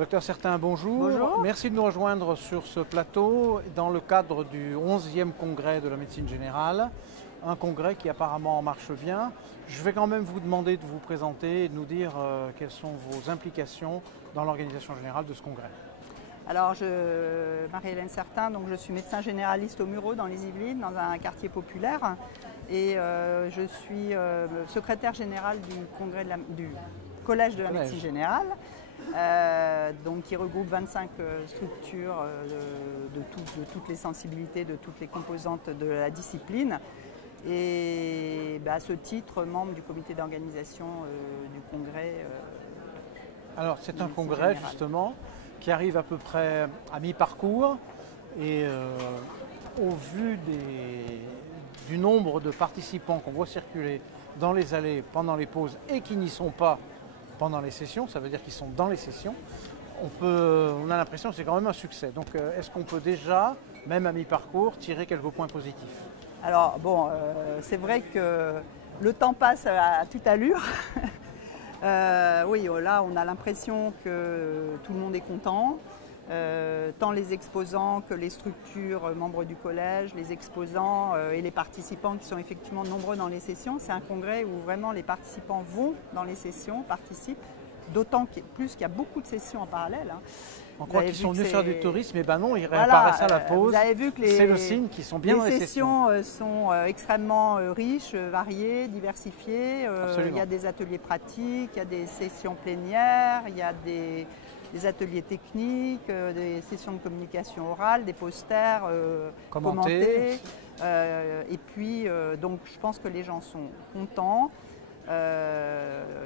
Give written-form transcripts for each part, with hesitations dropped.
Docteur Certain, bonjour. Bonjour. Merci de nous rejoindre sur ce plateau dans le cadre du 11e congrès de la médecine générale, un congrès qui apparemment marche bien. Je vais quand même vous demander de vous présenter et de nous dire quelles sont vos implications dans l'organisation générale de ce congrès. Alors, Marie-Hélène Certain, donc je suis médecin généraliste au Mureau dans les Yvelines, dans un quartier populaire. Et je suis secrétaire générale du congrès du Collège de la médecine générale, donc qui regroupe 25 structures de toutes les sensibilités, de toutes les composantes de la discipline. Et à ce titre, membre du comité d'organisation du congrès. Alors, c'est un congrès justement qui arrive à peu près à mi-parcours et au vu du nombre de participants qu'on voit circuler dans les allées pendant les pauses et qui n'y sont pas pendant les sessions, ça veut dire qu'ils sont dans les sessions, on a l'impression que c'est quand même un succès. Donc est-ce qu'on peut déjà, même à mi-parcours, tirer quelques points positifs? Alors bon, c'est vrai que le temps passe à toute allure. Oui, là on a l'impression que tout le monde est content. Tant les exposants que les structures membres du collège, les exposants et les participants qui sont effectivement nombreux dans les sessions. C'est un congrès où vraiment les participants vont dans les sessions, participent, d'autant plus qu'il y a beaucoup de sessions en parallèle. Hein. On croit qu'ils sont venus faire du tourisme, mais ben non, ils réapparaissent à la pause. Vous avez vu que c'est le signe qu'ils sont bien dans les sessions. Les sessions sont extrêmement riches, variées, diversifiées. Il y a des ateliers pratiques, il y a des sessions plénières, il y a des ateliers techniques, des sessions de communication orale, des posters commentés. Et puis, donc, je pense que les gens sont contents.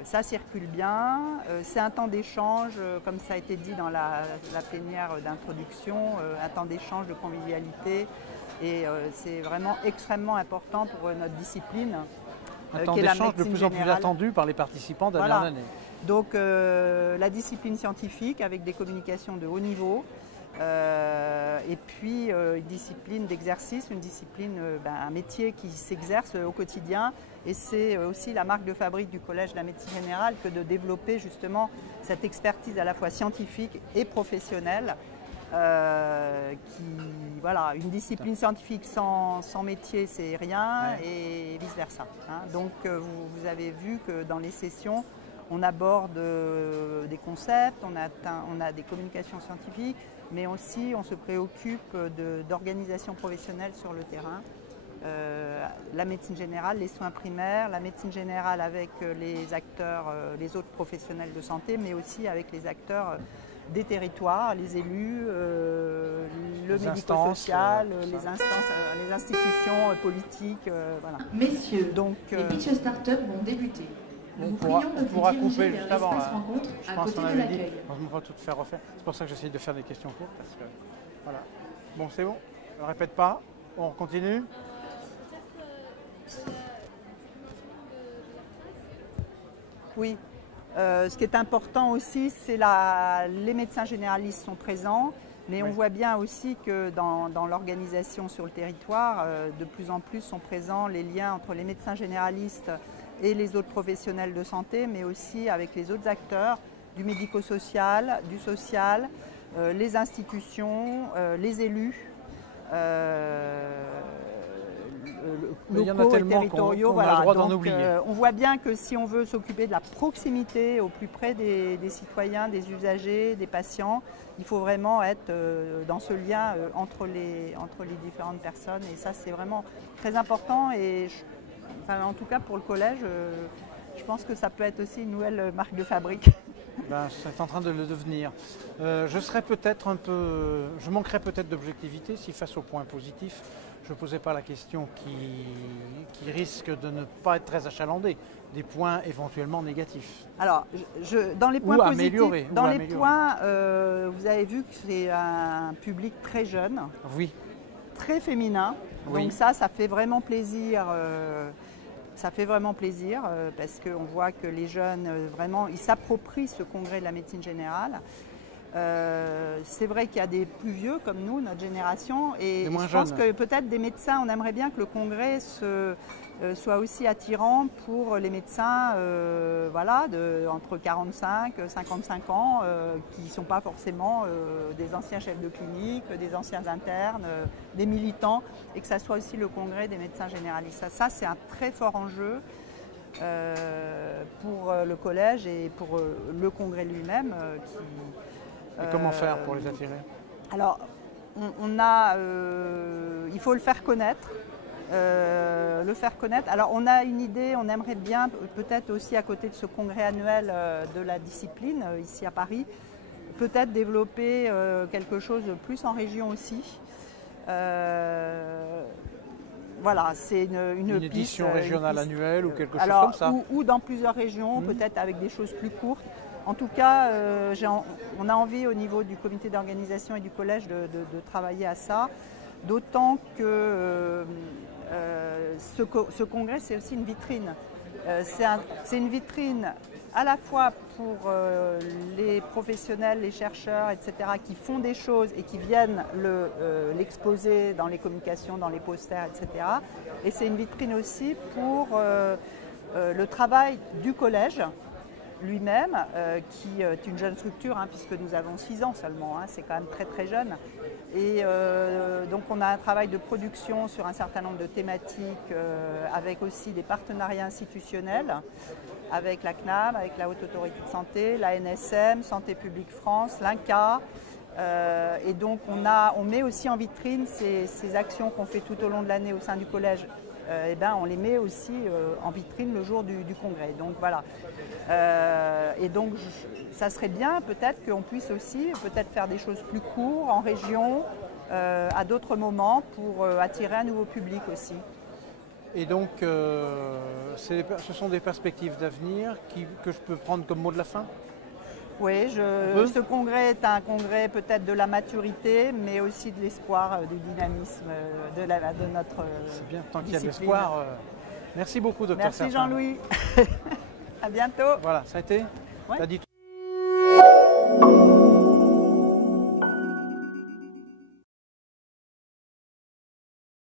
Ça circule bien. C'est un temps d'échange, comme ça a été dit dans la plénière d'introduction, un temps d'échange, de convivialité. Et c'est vraiment extrêmement important pour notre discipline. Un temps d'échange de plus en plus attendu par les participants d'année en année. Donc la discipline scientifique avec des communications de haut niveau et puis une discipline d'exercice, un métier qui s'exerce au quotidien et c'est aussi la marque de fabrique du Collège de la médecine générale que de développer justement cette expertise à la fois scientifique et professionnelle. Une discipline scientifique sans métier, c'est rien et vice-versa. Hein. Donc vous avez vu que dans les sessions, on aborde des concepts, on a des communications scientifiques, mais aussi on se préoccupe d'organisation professionnelle sur le terrain. La médecine générale, les soins primaires, la médecine générale avec les acteurs, les autres professionnels de santé, mais aussi avec les acteurs des territoires, les élus, le médico-social, les instances, les institutions politiques. Voilà. Messieurs, donc, les pitch startups vont débuter. On pourra couper juste avant. Rencontre je pense qu'on avait dit, on ne va pas tout faire refaire. C'est pour ça que j'essaye de faire des questions courtes. Parce que, voilà. Bon, c'est bon. On ne répète pas. On continue. Oui. Ce qui est important aussi, c'est les médecins généralistes sont présents, mais on voit bien aussi que dans l'organisation sur le territoire, de plus en plus sont présents les liens entre les médecins généralistes et les autres professionnels de santé, mais aussi avec les autres acteurs du médico-social, du social, les institutions, les élus. Locaux et territoriaux. On voit bien que si on veut s'occuper de la proximité au plus près des citoyens, des usagers, des patients, il faut vraiment être dans ce lien entre les différentes personnes. Et ça, c'est vraiment très important. Et en tout cas, pour le collège, je pense que ça peut être aussi une nouvelle marque de fabrique. C'est en train de le devenir. Je manquerais peut-être d'objectivité si face aux points positifs, je ne posais pas la question qui risque de ne pas être très achalandée, des points éventuellement négatifs. Alors, dans les points positifs, vous avez vu que c'est un public très jeune, très féminin, donc ça fait vraiment plaisir. Ça fait vraiment plaisir parce qu'on voit que les jeunes, vraiment, ils s'approprient ce congrès de la médecine générale. C'est vrai qu'il y a des plus vieux comme nous, notre génération, et je pense jeunes. que peut-être des médecins, on aimerait bien que le congrès soit aussi attirant pour les médecins voilà, entre 45 et 55 ans, qui ne sont pas forcément des anciens chefs de clinique, des anciens internes, des militants, et que ça soit aussi le congrès des médecins généralistes. Ça c'est un très fort enjeu pour le collège et pour le congrès lui-même. Et comment faire pour les attirer? Alors, il faut le faire connaître. Alors, on a une idée, on aimerait bien, peut-être aussi à côté de ce congrès annuel de la discipline, ici à Paris, peut-être développer quelque chose de plus en région aussi. Voilà, c'est une édition régionale annuelle ou quelque chose alors, comme ça. Ou dans plusieurs régions, peut-être avec des choses plus courtes. En tout cas, on a envie au niveau du comité d'organisation et du collège de travailler à ça, d'autant que ce congrès, c'est aussi une vitrine. C'est une vitrine à la fois pour les professionnels, les chercheurs, etc., qui font des choses et qui viennent l'exposer dans les communications, dans les posters, etc. Et c'est une vitrine aussi pour le travail du collège lui-même, qui est une jeune structure, hein, puisque nous avons 6 ans seulement, hein, c'est quand même très très jeune. Et donc on a un travail de production sur un certain nombre de thématiques, avec aussi des partenariats institutionnels, avec la CNAM, avec la Haute Autorité de Santé, la NSM, Santé publique France, l'INCa. Et donc on met aussi en vitrine ces actions qu'on fait tout au long de l'année au sein du collège. On les met aussi en vitrine le jour du congrès. Donc voilà. Et donc ça serait bien peut-être qu'on puisse aussi peut-être faire des choses plus courtes en région, à d'autres moments, pour attirer un nouveau public aussi. Et donc ce sont des perspectives d'avenir que je peux prendre comme mot de la fin? Oui, ce congrès est un congrès peut-être de la maturité, mais aussi de l'espoir, du dynamisme de notre C'est bien, tant qu'il y a de discipline. l'espoir. Merci beaucoup, docteur Merci Serpin. Jean-Louis. À bientôt. Voilà, ça a été? Ouais. T'as dit tout.